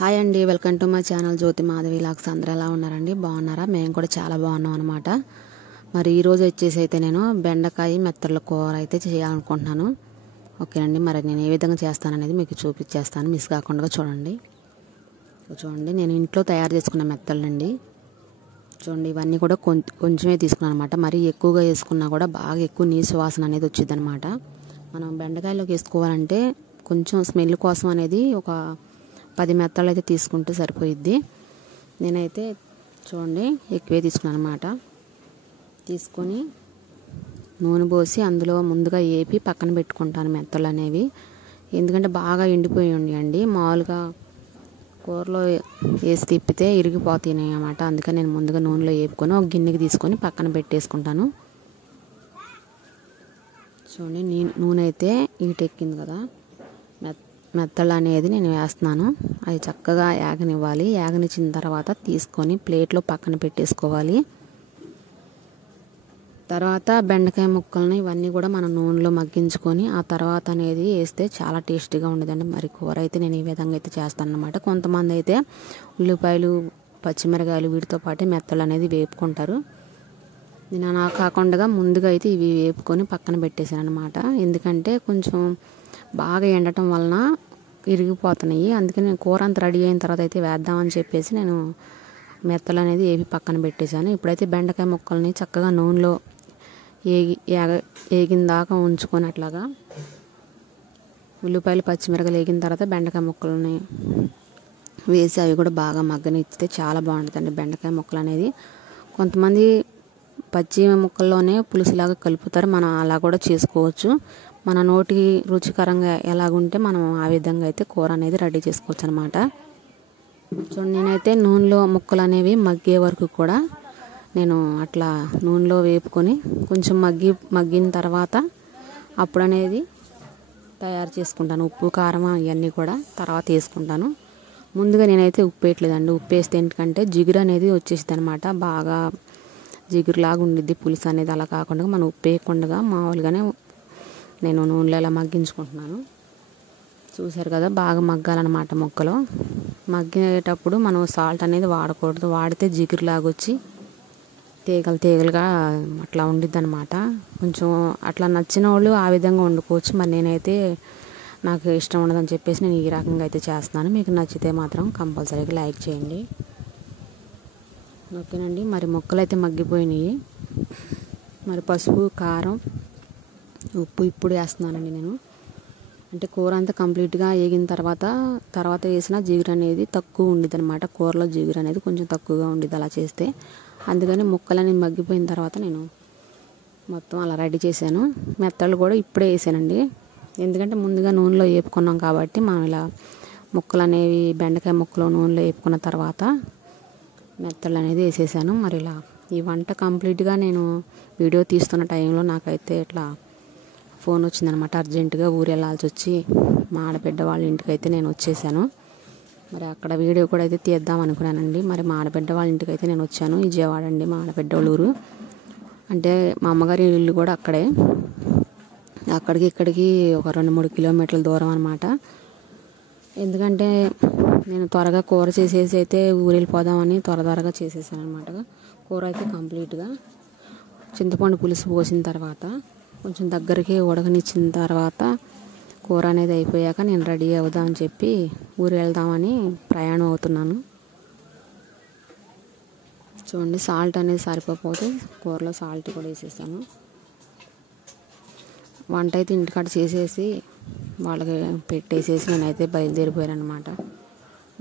Hi అండి, welcome to my channel Jyothi Madhavi vlogs. అందరూ ఎలా ఉన్నారండి? బాగున్నారా? మేము కూడా చాలా బాగున్నాం అనమాట. మరి ఈరోజు వచ్చేసి అయితే నేను బెండకాయ మెత్తల కూర అయితే చేయాలనుకుంటున్నాను. ఓకేనండి, మరి నేను ఏ విధంగా చేస్తాననేది మీకు చూపించేస్తాను, మిస్ కాకుండా చూడండి. నేను ఇంట్లో తయారు చేసుకున్న మెత్తలండి. చూడండి, ఇవన్నీ కూడా కొంచెమే తీసుకున్నాను అనమాట. మరీ ఎక్కువగా వేసుకున్నా కూడా బాగా ఎక్కువ నీసు వాసన అనేది వచ్చింది అనమాట. మనం బెండకాయలోకి వేసుకోవాలంటే కొంచెం స్మెల్ కోసం అనేది ఒక 10 మెత్తలు అయితే తీసుకుంటే సరిపోయిద్ది. నేనైతే చూడండి ఎక్కువే తీసుకున్నాను అనమాట. తీసుకొని నూనె పోసి అందులో ముందుగా వేపి పక్కన పెట్టుకుంటాను మెత్తలు అనేవి. ఎందుకంటే బాగా ఎండిపోయి ఉండండి, మామూలుగా కూరలో వేసి తిప్పితే ఇరిగిపోతాయి అన్నమాట. అందుకని నేను ముందుగా నూనెలో వేపుకొని ఒక గిన్నెకి తీసుకొని పక్కన పెట్టేసుకుంటాను. చూడండి, నూనె అయితే ఈటెక్కింది కదా. మెత్తలు అనేది నేను వేస్తున్నాను. అవి చక్కగా యాగనివ్వాలి. యాగనిచ్చిన తర్వాత తీసుకొని ప్లేట్లో పక్కన పెట్టేసుకోవాలి. తర్వాత బెండకాయ ముక్కల్ని ఇవన్నీ కూడా మనం నూనెలో మగ్గించుకొని ఆ తర్వాత అనేది వేస్తే చాలా టేస్టీగా ఉండదండి. మరి కూర అయితే నేను ఈ విధంగా అయితే చేస్తాను అనమాట. కొంతమంది అయితే ఉల్లిపాయలు, పచ్చిమిరకాయలు వీటితో పాటు మెత్తలు అనేది వేపుకుంటారు. నేను అలా కాకుండా ముందుగా అయితే ఇవి వేపుకొని పక్కన పెట్టేశాను అనమాట. ఎందుకంటే కొంచెం బాగా ఎండటం వలన ఇరిగిపోతున్నాయి. అందుకని నేను కూర అంతా రెడీ అయిన తర్వాత అయితే వేద్దామని చెప్పేసి నేను మెత్తలు అనేది వేపి పక్కన పెట్టేశాను. ఇప్పుడైతే బెండకాయ ముక్కల్ని చక్కగా నూనెలో వేగిన దాకా ఉంచుకొని అట్లాగా ఉల్లిపాయలు, పచ్చిమిరకాయలు వేగిన తర్వాత బెండకాయ ముక్కల్ని వేసి అవి కూడా బాగా మగ్గనిచ్చితే చాలా బాగుంటుందండి బెండకాయ ముక్కలు అనేది. కొంతమంది పచ్చి ముక్కల్లోనే పులుసులాగా కలుపుతారు. మనం అలా కూడా చేసుకోవచ్చు. మన నోటికి రుచికరంగా ఎలాగుంటే మనం ఆ విధంగా అయితే కూర అనేది రెడీ చేసుకోవచ్చు అనమాట. చూడండి, నేనైతే నూనెలో ముక్కలు అనేవి మగ్గే వరకు కూడా నేను అట్లా నూనెలో వేపుకొని కొంచెం మగ్గిన తర్వాత అప్పుడు అనేది తయారు చేసుకుంటాను. ఉప్పు, కారం ఇవన్నీ కూడా తర్వాత వేసుకుంటాను. ముందుగా నేనైతే ఉప్పు వేయట్లేదండి. ఉప్పు వేస్తే ఎందుకంటే జిగురు అనేది వచ్చేసింది అనమాట. బాగా జిగురులాగా ఉండిద్ది పులుసు అనేది. అలా కాకుండా మనం ఉప్పు వేయకుండా మామూలుగానే నేను నూనెలో ఇలా మగ్గించుకుంటున్నాను. చూసారు కదా, బాగా మగ్గాలన్నమాట ముక్కలు. మగ్గేటప్పుడు మనం సాల్ట్ అనేది వాడకూడదు. వాడితే జిగురులాగా వచ్చి తీగలుగా అట్లా ఉండిద్ది అనమాట. కొంచెం అట్లా నచ్చిన వాళ్ళు ఆ విధంగా వండుకోవచ్చు. మరి నేనైతే నాకు ఇష్టం ఉండదని చెప్పేసి నేను ఈ రకంగా అయితే చేస్తున్నాను. మీకు నచ్చితే మాత్రం కంపల్సరీగా లైక్ చేయండి. ఓకేనండి, మరి ముక్కలు అయితే మగ్గిపోయినాయి. మరి పసుపు, కారం, ఉప్పు ఇప్పుడు వేస్తున్నానండి నేను. అంటే కూర అంతా కంప్లీట్గా వేగిన తర్వాత వేసిన జిగురు అనేది తక్కువ ఉండిద్ది అనమాట. కూరలో జిగురు అనేది కొంచెం తక్కువగా ఉండిద్ది అలా చేస్తే. అందుకని ముక్కలని మగ్గిపోయిన తర్వాత నేను మొత్తం అలా రెడీ చేశాను. మెత్తలు కూడా ఇప్పుడే వేసానండి. ఎందుకంటే ముందుగా నూనెలో వేపుకున్నాం కాబట్టి మనం ఇలా ముక్కలు అనేవి బెండకాయ ముక్కలు నూనెలో వేపుకున్న తర్వాత మెత్తలు అనేది వేసేసాను. మరి ఇలా ఈ వంట కంప్లీట్గా నేను వీడియో తీస్తున్న టైంలో నాకైతే ఇట్లా ఫోన్ వచ్చిందనమాట. అర్జెంటుగా ఊరు వెళ్ళాల్సి వచ్చి మా ఆడబిడ్డ వాళ్ళ ఇంటికి అయితే నేను వచ్చేసాను. మరి అక్కడ వీడియో కూడా అయితే తీద్దాం అనుకున్నానండి. మరి మా ఆడబిడ్డ వాళ్ళ ఇంటికి అయితే నేను వచ్చాను. విజయవాడ అండి మా ఆడబిడ్డ వాళ్ళ ఊరు. అంటే మా అమ్మగారి ఇల్లు కూడా అక్కడే. అక్కడికి ఇక్కడికి ఒక 2-3 కిలోమీటర్ల దూరం అనమాట. ఎందుకంటే నేను త్వరగా కూర చేసేసి అయితే ఊరు వెళ్ళిపోదామని త్వరగా చేసేసాను అనమాట. కూర అయితే కంప్లీట్గా చింతపండు పులుసు పోసిన తర్వాత కొంచెం దగ్గరికి ఉడకనిచ్చిన తర్వాత కూర అనేది అయిపోయాక నేను రెడీ అవుదామని చెప్పి ఊరు వెళ్దామని ప్రయాణం అవుతున్నాను. చూడండి, సాల్ట్ అనేది సరిపోతే కూరలో సాల్ట్ కూడా వేసేసాను. వంట అయితే ఇంటికాడ చేసేసి వాళ్ళకి పెట్టేసేసి నేనైతే బయలుదేరిపోయాను అనమాట.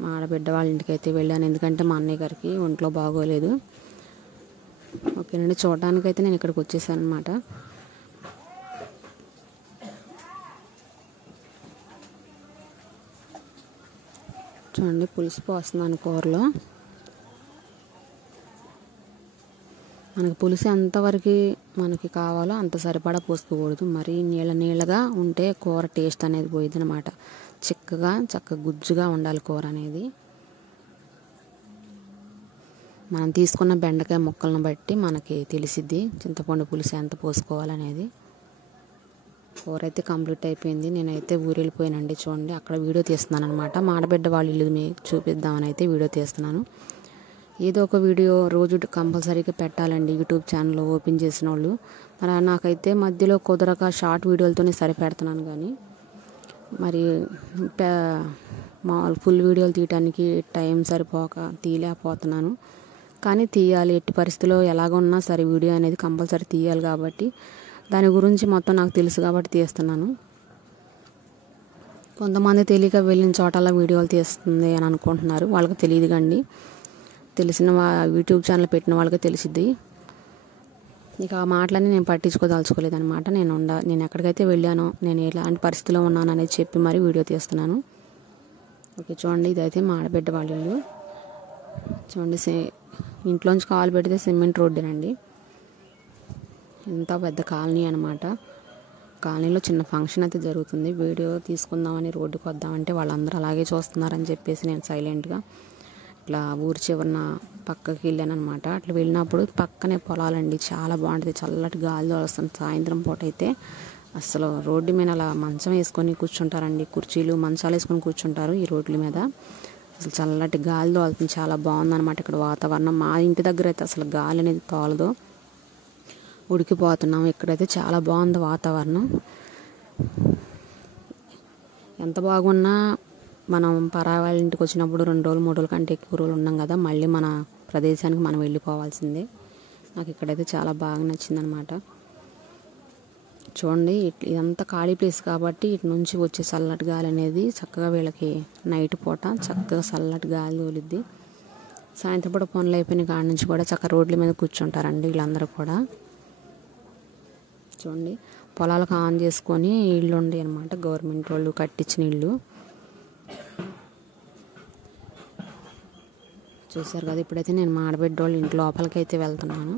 మా ఆడబిడ్డ వాళ్ళ ఇంటికి అయితే వెళ్ళాను. ఎందుకంటే మా అన్నయ్య గారికి ఒంట్లో బాగోలేదు. ఓకేనండి, చూడడానికైతే నేను ఇక్కడికి వచ్చేసాను అనమాట. చూడండి, పులుసు పోస్తున్నాను కూరలో. మనకి పులుసు ఎంతవరకు మనకి కావాలో అంత సరిపడా పోసుకోకూడదు. మరి నీళ్ళగా ఉంటే కూర టేస్ట్ అనేది పోయింది అనమాట. చక్కగా గుజ్జుగా ఉండాలి కూర అనేది. మనం తీసుకున్న బెండకాయ ముక్కలను బట్టి మనకి తెలిసిద్ది చింతపండు పులుసు ఎంత పోసుకోవాలనేది. కూర అయితే కంప్లీట్ అయిపోయింది. నేనైతే ఊరు వెళ్ళిపోయానండి. చూడండి అక్కడ వీడియో తీస్తున్నాను అనమాట. మా ఆడబిడ్డ వాళ్ళ ఇల్లు మీకు చూపిద్దామని అయితే వీడియో తీస్తున్నాను. ఏదో ఒక వీడియో రోజు కంపల్సరీగా పెట్టాలండి యూట్యూబ్ ఛానల్ ఓపెన్ చేసిన వాళ్ళు. మరి నాకైతే మధ్యలో కుదరక షార్ట్ వీడియోలతోనే సరిపెడుతున్నాను, కానీ మరి మామూలు ఫుల్ వీడియోలు తీయడానికి టైం సరిపోక తీయలేకపోతున్నాను. కానీ తీయాలి, ఎట్టి పరిస్థితిలో ఎలాగున్నా సరే వీడియో అనేది కంపల్సరీ తీయాలి కాబట్టి దాని గురించి మొత్తం నాకు తెలుసు కాబట్టి తీస్తున్నాను. కొంతమంది తెలియక వెళ్ళిన చోటలా వీడియోలు తీస్తుంది అని అనుకుంటున్నారు. వాళ్ళకి తెలియదు కండి, తెలిసిన యూట్యూబ్ ఛానల్ పెట్టిన వాళ్ళకి తెలిసిద్ది. ఇక ఆ మాటలన్నీ నేను పట్టించుకోదలుచుకోలేదు అనమాట. నేను ఎక్కడికైతే వెళ్ళానో, నేను ఎలాంటి పరిస్థితిలో ఉన్నాను అనేది చెప్పి మరీ వీడియో తీస్తున్నాను. ఓకే చూడండి, ఇదైతే మా ఆడబిడ్డ వాళ్ళ ఇల్లు. చూడండి, ఇంట్లోంచి కాలు పెడితే సిమెంట్ రోడ్డేనండి. ఎంత పెద్ద కాలనీ అనమాట. కాలనీలో చిన్న ఫంక్షన్ అయితే జరుగుతుంది. వీడియో తీసుకుందామని రోడ్డుకు వద్దామంటే వాళ్ళందరూ అలాగే చూస్తున్నారని చెప్పేసి నేను సైలెంట్గా ఇట్లా ఊరి చివరన పక్కకి వెళ్ళాను అనమాట. అట్లా వెళ్ళినప్పుడు పక్కనే పొలాలండి, చాలా బాగుంటుంది, చల్లటి గాలి వస్తుంది. సాయంత్రం పూట అయితే అసలు రోడ్డు మీద అలా మంచం వేసుకొని కూర్చుంటారండి, కుర్చీలు మంచాలు వేసుకొని కూర్చుంటారు ఈ రోడ్ల మీద. అసలు చల్లటి గాలి తోలుతుంది, చాలా బాగుందన్నమాట ఇక్కడ వాతావరణం. మా ఇంటి దగ్గర అయితే అసలు గాలి అనేది తోలదు, ఉడికిపోతున్నాం. ఇక్కడైతే చాలా బాగుంది వాతావరణం. ఎంత బాగున్నా మనం పరాయి వాళ్ళ ఇంటికి వచ్చినప్పుడు 2 రోజులు 3 రోజుల కంటే ఎక్కువ రోజులు ఉన్నాం కదా, మళ్ళీ మన ప్రదేశానికి మనం వెళ్ళిపోవాల్సిందే. నాకు ఇక్కడైతే చాలా బాగా నచ్చిందనమాట. చూడండి, ఇదంతా ఖాళీ ప్లేస్ కాబట్టి ఇటు నుంచి వచ్చే చల్లటి గాలి అనేది చక్కగా వీళ్ళకి నైట్ పూట చక్కగా చల్లటి గాలి తోలిద్ది. సాయంత్రం పూట పనులు అయిపోయిన కాడ నుంచి కూడా చక్కగా రోడ్ల మీద కూర్చుంటారండి వీళ్ళందరూ కూడా. చూడండి, పొలాలకు ఆన్ చేసుకొని ఇళ్ళు ఉండే అనమాట, గవర్నమెంట్ వాళ్ళు కట్టించిన ఇల్లు. చూసారు కదా, ఇప్పుడైతే నేను మా ఆడబిడ్డ వాళ్ళ ఇంటి లోపలికి అయితే వెళ్తున్నాను.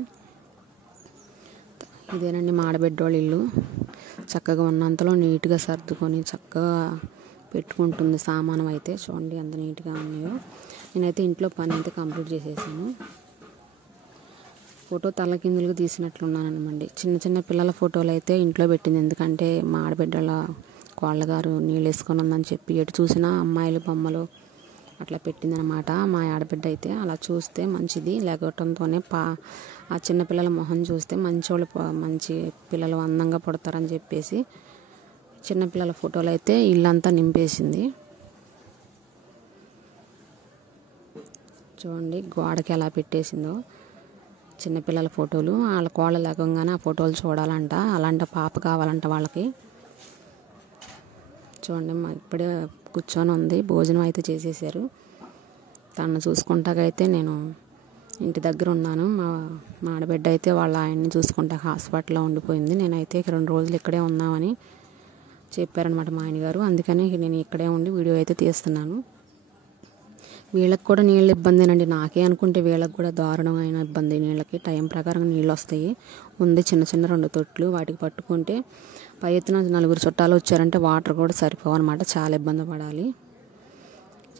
ఇదేనండి మా ఆడబిడ్డ వాళ్ళ ఇల్లు. చక్కగా ఉన్నంతలో నీట్గా సర్దుకొని చక్కగా పెట్టుకుంటుంది సామానం అయితే. చూడండి ఎంత నీట్గా ఉన్నాయో. నేనైతే ఇంట్లో పని అయితే కంప్లీట్ చేసేసాను. ఫోటో తలకిందులుగా తీసినట్లున్నానమండి. చిన్న చిన్న పిల్లల ఫోటోలు అయితే ఇంట్లో పెట్టింది, ఎందుకంటే మా ఆడబిడ్డల కోళ్ళగారు నీళ్ళు వేసుకొని ఉందని చెప్పి ఎటు చూసినా అమ్మాయిలు బొమ్మలు అట్లా పెట్టిందనమాట. మా ఆడబిడ్డ అయితే అలా చూస్తే మంచిది, లేకపోవడంతోనే ఆ చిన్నపిల్లల మొహం చూస్తే మంచి పిల్లలు అందంగా పుడతారని చెప్పేసి చిన్నపిల్లల ఫోటోలు అయితే ఇల్లంతా నింపేసింది. చూడండి గోడకి ఎలా పెట్టేసిందో చిన్నపిల్లల ఫోటోలు. వాళ్ళ కోళ్ళ లేకంగానే ఆ ఫోటోలు చూడాలంట, అలాంటి పాప కావాలంట వాళ్ళకి. చూడండి, ఇప్పుడే కూర్చొని ఉంది, భోజనం అయితే చేసేసారు. తను చూసుకుంటాకైతే నేను ఇంటి దగ్గర ఉన్నాను. మా ఆడబిడ్డ అయితే వాళ్ళ ఆయన్ని చూసుకుంటా హాస్పిటల్లో ఉండిపోయింది. నేనైతే 2 రోజులు ఇక్కడే ఉన్నామని చెప్పారనమాట మా ఆయన గారు. అందుకని నేను ఇక్కడే ఉండి వీడియో అయితే తీస్తున్నాను. వీళ్ళకి కూడా నీళ్ళ ఇబ్బందేనండి, నాకే అనుకుంటే వీళ్ళకి కూడా దారుణమైన ఇబ్బంది. నీళ్ళకి టైం ప్రకారం నీళ్ళు వస్తాయి. ఉంది చిన్న 2 తొట్లు, వాటికి పట్టుకుంటే పై ఎత్తున 4 చుట్టాలు వచ్చారంటే వాటర్ కూడా సరిపోవన్నమాట, చాలా ఇబ్బంది పడాలి.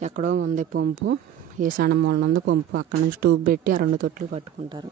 ఎక్కడో ఉంది పంపు, ఈశాన్య మూలన ఉంది పంపు, అక్కడ నుంచి ట్యూబ్ పెట్టి ఆ 2 తొట్లు పట్టుకుంటారు.